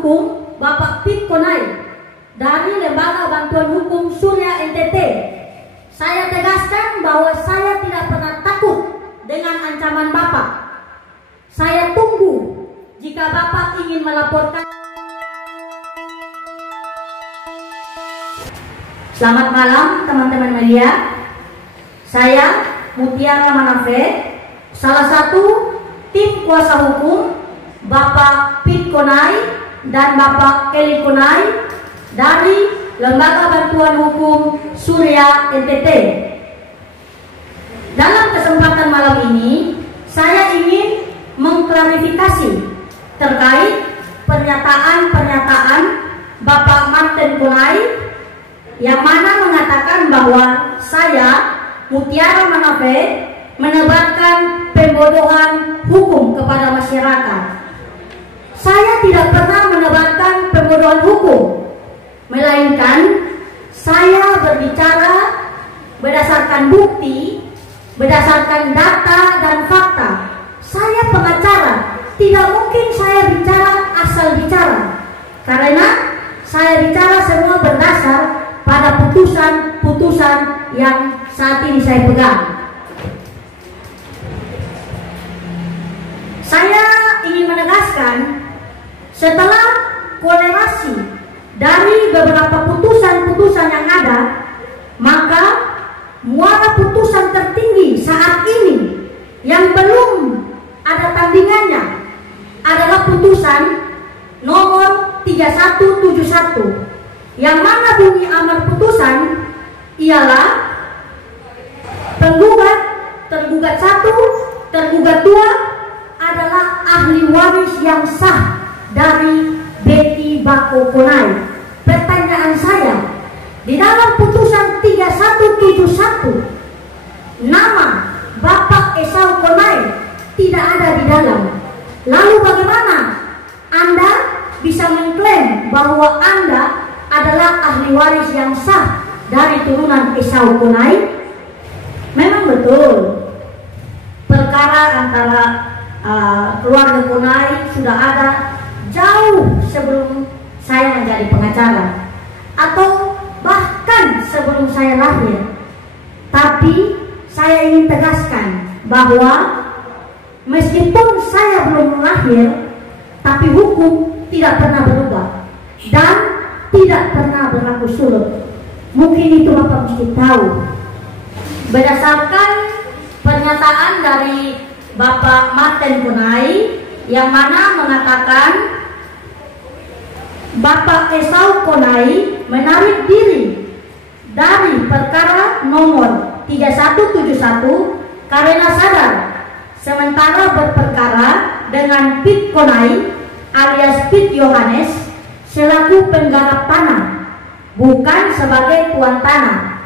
hukum Bapak Pit Konai dari Lembaga Bantuan Hukum Surya NTT. Saya tegaskan bahwa saya tidak pernah takut dengan ancaman Bapak. Saya tunggu jika Bapak ingin melaporkan. Selamat malam teman-teman media. Saya Mutiara Manafe, salah satu tim kuasa hukum Bapak Pit Konai dan Bapak Eli Konai dari Lembaga Bantuan Hukum Surya NTT. Dalam kesempatan malam ini, saya ingin mengklarifikasi terkait pernyataan-pernyataan Bapak Martin Konai yang mana mengatakan bahwa saya, Mutiara Manafe, menebarkan pembodohan hukum kepada masyarakat. Saya tidak pernah menebarkan pembodohan hukum, melainkan saya berbicara berdasarkan bukti, berdasarkan data dan fakta. Saya pengacara, tidak mungkin saya bicara asal bicara, karena saya bicara semua berdasar pada putusan-putusan yang saat ini saya pegang. Saya ingin menegaskan, setelah kolerasi dari beberapa putusan-putusan yang ada, maka muara putusan tertinggi saat ini yang belum ada tandingannya adalah putusan nomor 3171, yang mana bunyi amar putusan ialah tergugat 1, tergugat 2 adalah ahli waris yang sah dari Betty Bako Konai. Pertanyaan saya, di dalam putusan 3171 nama Bapak Esau Konai tidak ada di dalam. Lalu bagaimana Anda bisa mengklaim bahwa Anda adalah ahli waris yang sah dari turunan Esau Konai? Memang betul, perkara antara keluarga Konai sudah ada jauh sebelum saya menjadi pengacara, atau bahkan sebelum saya lahir. Tapi saya ingin tegaskan bahwa meskipun saya belum lahir, tapi hukum tidak pernah berubah dan tidak pernah berlaku surut. Mungkin itu Bapak mesti tahu. Berdasarkan pernyataan dari Bapak Martin Konai yang mana mengatakan Bapak Esau Konai menarik diri dari perkara nomor 3171 karena sadar sementara berperkara dengan Pit Konai alias Pit Yohanes selaku penggarap tanah, bukan sebagai tuan tanah.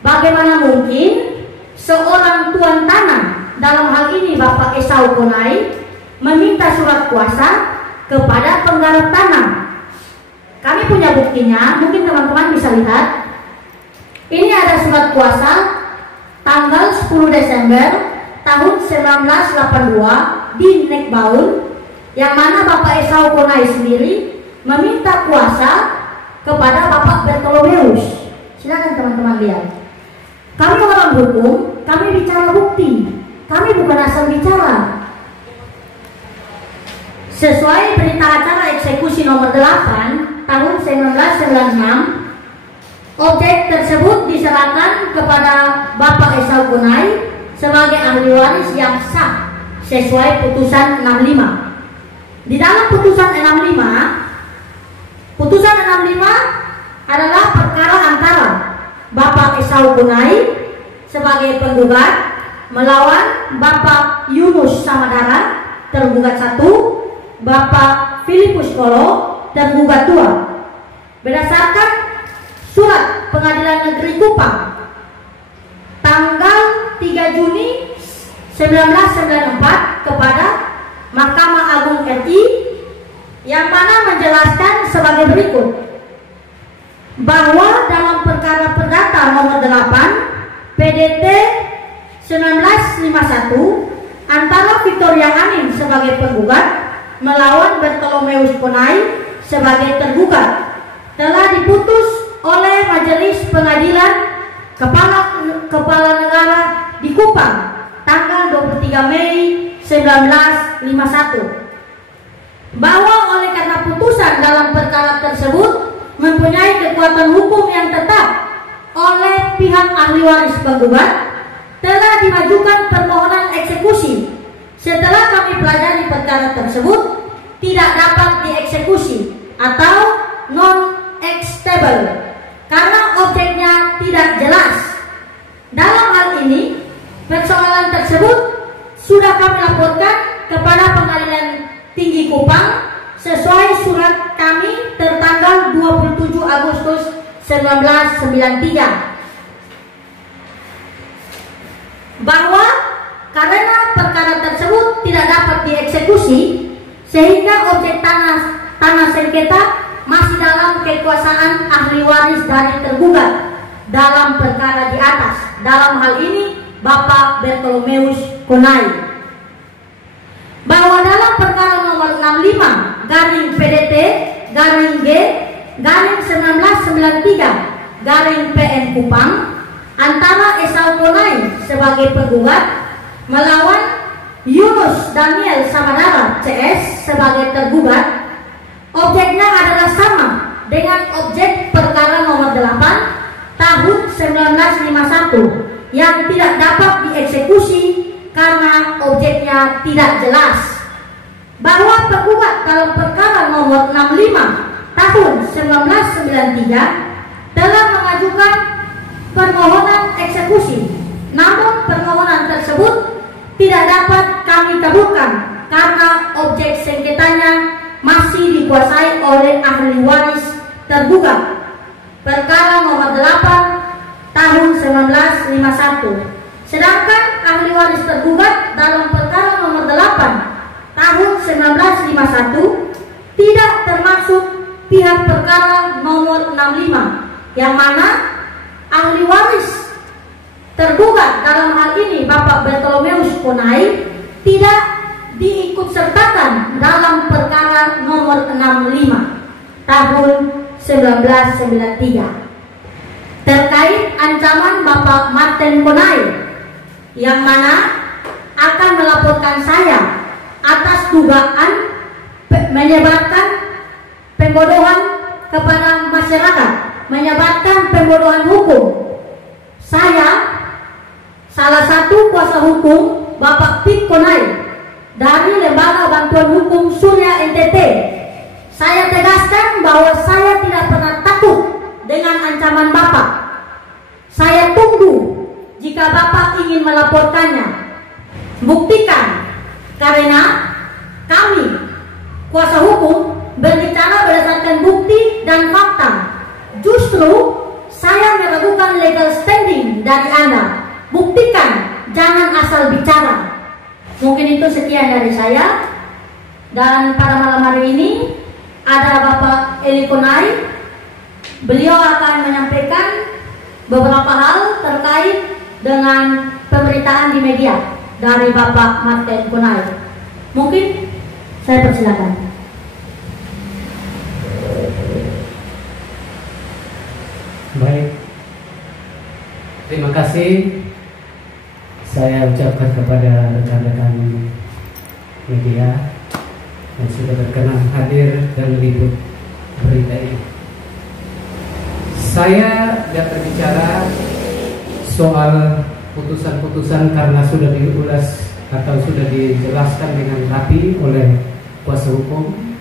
Bagaimana mungkin seorang tuan tanah, dalam hal ini Bapak Esau Konai, meminta surat kuasa kepada penggarap tanah? Kami punya buktinya, mungkin teman-teman bisa lihat. Ini ada surat kuasa tanggal 10 Desember tahun 1982 di Nekbaun, yang mana Bapak Esau Konai sendiri meminta kuasa kepada Bapak Bertolomeus. Silakan teman-teman lihat. Kami orang hukum, kami bicara bukti, kami bukan asal bicara. Sesuai berita acara eksekusi nomor 8 tahun 1996, objek tersebut diserahkan kepada Bapak Esau Konai sebagai ahli waris yang sah sesuai putusan 65. Di dalam putusan 65 adalah perkara antara Bapak Esau Konai sebagai penggugat melawan Bapak Yunus Samadara tergugat 1, Bapak Filipus Kolo tergugat 2. Berdasarkan surat Pengadilan Negeri Kupang tanggal 3 Juni 1994 kepada Mahkamah Agung RI, yang mana menjelaskan sebagai berikut, bahwa dalam perkara perdata nomor 8 PDT 1951 antara Victoria Anin sebagai penggugat melawan Bertolomeus Konai sebagai tergugat telah diputus oleh Majelis Pengadilan Kepala Negara di Kupang tanggal 23 Mei 1951, bahwa oleh karena putusan dalam perkara tersebut mempunyai kekuatan hukum yang tetap oleh pihak ahli waris penggugat, telah dimajukan permohonan eksekusi. Setelah kami pelajari perkara tersebut tidak dapat dieksekusi atau non-executable karena objeknya tidak jelas. Dalam hal ini, persoalan tersebut sudah kami laporkan kepada Pengadilan Tinggi Kupang sesuai surat kami tertanggal 27 Agustus 1993, bahwa karena perkara tersebut tidak dapat dieksekusi sehingga objek tanah sengketa masih dalam kekuasaan ahli waris dari tergugat dalam perkara di atas, dalam hal ini Bapak Bertolomeus Konai, bahwa dalam perkara nomor 65 garing PDT garing G garing 1993 garing PN Kupang antara Esau Konai sebagai penggugat melawan Yunus Daniel Samadara CS sebagai tergugat, objeknya adalah sama dengan objek perkara nomor 8 tahun 1951 yang tidak dapat dieksekusi karena objeknya tidak jelas, bahwa penggugat dalam perkara nomor 65 tahun 1993 telah mengajukan permohonan eksekusi, namun permohonan tersebut tidak dapat kami kabulkan karena objek sengketanya masih dikuasai oleh ahli waris tergugat, perkara nomor 8 tahun 1951. Sedangkan ahli waris tergugat dalam perkara nomor 8 tahun 1951 tidak termasuk pihak perkara nomor 65, yang mana ahli waris tergugat dalam hal ini Bapak Bertolomeus Konai tidak diikutsertakan dalam perkara nomor 65 tahun 1993 terkait ancaman Bapak Martin Konai, yang mana akan melaporkan saya atas dugaan menyebarkan pembodohan kepada masyarakat, menyebarkan pembodohan hukum. Saya salah satu kuasa hukum Bapak Pik Konai dari Lembaga Bantuan Hukum Surya NTT. Saya tegaskan bahwa saya tidak pernah takut dengan ancaman Bapak. Saya tunggu jika Bapak ingin melaporkannya. Buktikan, karena kami kuasa hukum berbicara berdasarkan bukti dan fakta. Justru saya meragukan legal standing dari Anda. Buktikan, jangan asal bicara. Mungkin itu sekian dari saya. Dan pada malam hari ini ada Bapak Eli Konai. Beliau akan menyampaikan beberapa hal terkait dengan pemberitaan di media dari Bapak Martin Konai. Mungkin saya persilakan. Baik, terima kasih. Saya ucapkan kepada rekan-rekan media yang sudah berkenan hadir dan meliput berita ini. Saya tidak berbicara soal putusan-putusan karena sudah diulas atau sudah dijelaskan dengan rapi oleh kuasa hukum.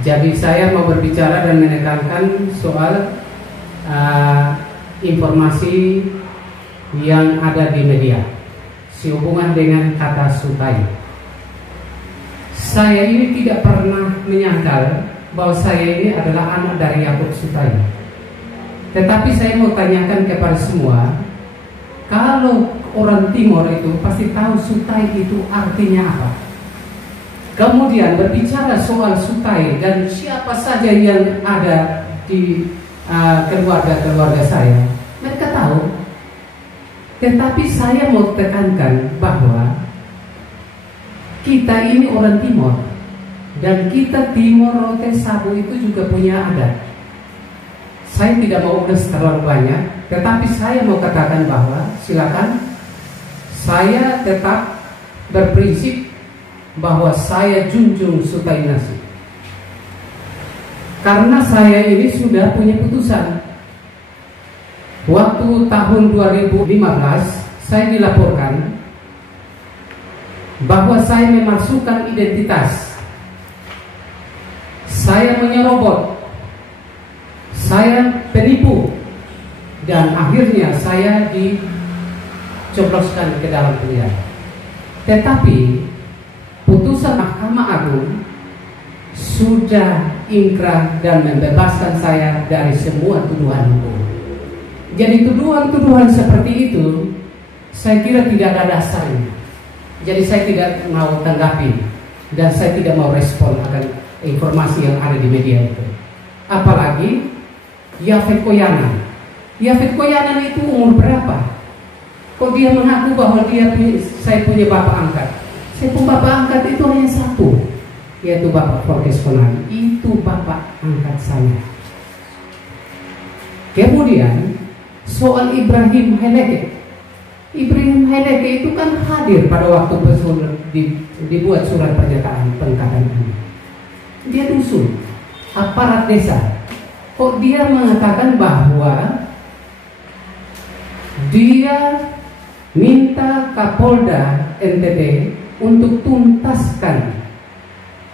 Jadi saya mau berbicara dan menekankan soal informasi yang ada di media sehubungan dengan kata Sutai. Saya ini tidak pernah menyangkal bahwa saya ini adalah anak dari Yakub Sutai. Tetapi saya mau tanyakan kepada semua, kalau orang Timur itu pasti tahu Sutai itu artinya apa. Kemudian berbicara soal Sutai dan siapa saja yang ada di keluarga-keluarga saya, mereka tahu. Tetapi saya mau tekankan bahwa kita ini orang Timur, Dan kita Timor Rote Sabu itu juga punya adat. Saya tidak mau ulas terlalu banyak, tetapi saya mau katakan bahwa silakan, saya tetap berprinsip bahwa saya junjung sutai nasib. Karena saya ini sudah punya putusan. Waktu tahun 2015 saya dilaporkan bahwa saya memalsukan identitas, saya menyerobot, saya penipu, dan akhirnya saya dicobloskan ke dalam penjara. Tetapi putusan Mahkamah Agung sudah ingkrah dan membebaskan saya dari semua tuduhan hukum. Jadi tuduhan-tuduhan seperti itu saya kira tidak ada dasarnya. Jadi saya tidak mau tanggapi dan saya tidak mau respon akan informasi yang ada di media itu. Apalagi Yafet Koyanan. Yafet Koyanan itu umur berapa? Kok dia mengaku bahwa saya punya bapak angkat? Saya punya bapak angkat itu hanya satu, yaitu Bapak Forkes Konani. Itu bapak angkat saya. Kemudian soal Ibrahim Haileke. Ibrahim Haileke itu kan hadir pada waktu dibuat surat pernyataan pengangkatan ini. Dia dusun, aparat desa. Kok dia mengatakan bahwa dia minta Kapolda NTT untuk tuntaskan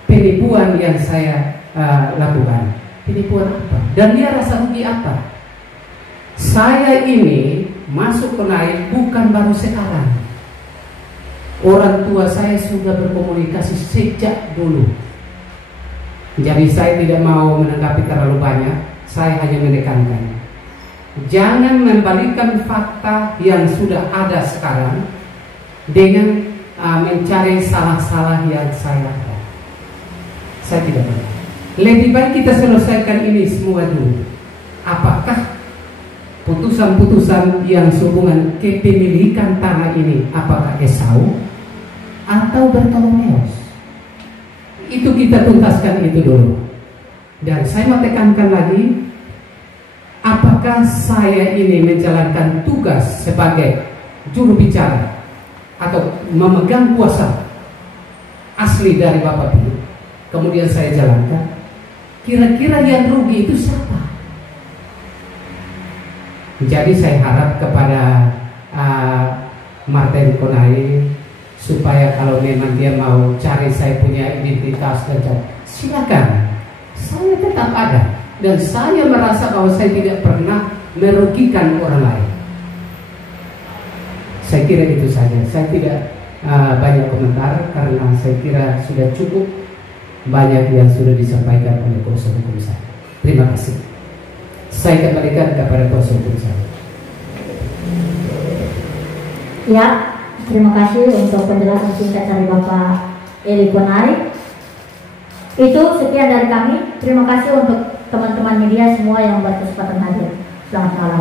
penipuan yang saya lakukan. Penipuan apa? Dan dia rasa rugi apa? Saya ini masuk ke Konai bukan baru sekarang. Orang tua saya sudah berkomunikasi sejak dulu. Jadi saya tidak mau menanggapi terlalu banyak. Saya hanya menekankan, jangan membalikkan fakta yang sudah ada sekarang dengan mencari salah-salah yang saya lakukan. Saya tidak mau. Lebih baik kita selesaikan ini semua dulu. Apakah putusan-putusan yang sehubungan kepemilikan tanah ini, apakah Esau atau Bartolomeus? Itu kita tuntaskan itu dulu. Dan saya mau tekankan lagi, apakah saya ini menjalankan tugas sebagai juru bicara atau memegang kuasa asli dari Bapak Ibu, kemudian saya jalankan, kira-kira yang rugi itu siapa? Jadi saya harap kepada Martin Konai supaya kalau memang dia mau cari saya punya identitas dan silakan, saya tetap ada dan saya merasa bahwa saya tidak pernah merugikan orang lain. Saya kira itu saja. Saya tidak banyak komentar karena saya kira sudah cukup banyak yang sudah disampaikan oleh kuasa hukum saya. Terima kasih. Saya kembalikan kepada kuasa hukum saya. Ya, terima kasih untuk penjelasan singkat dari Bapak Eli Konai. Itu sekian dari kami. Terima kasih untuk teman-teman media semua yang berkesempatan hadir. Selamat malam.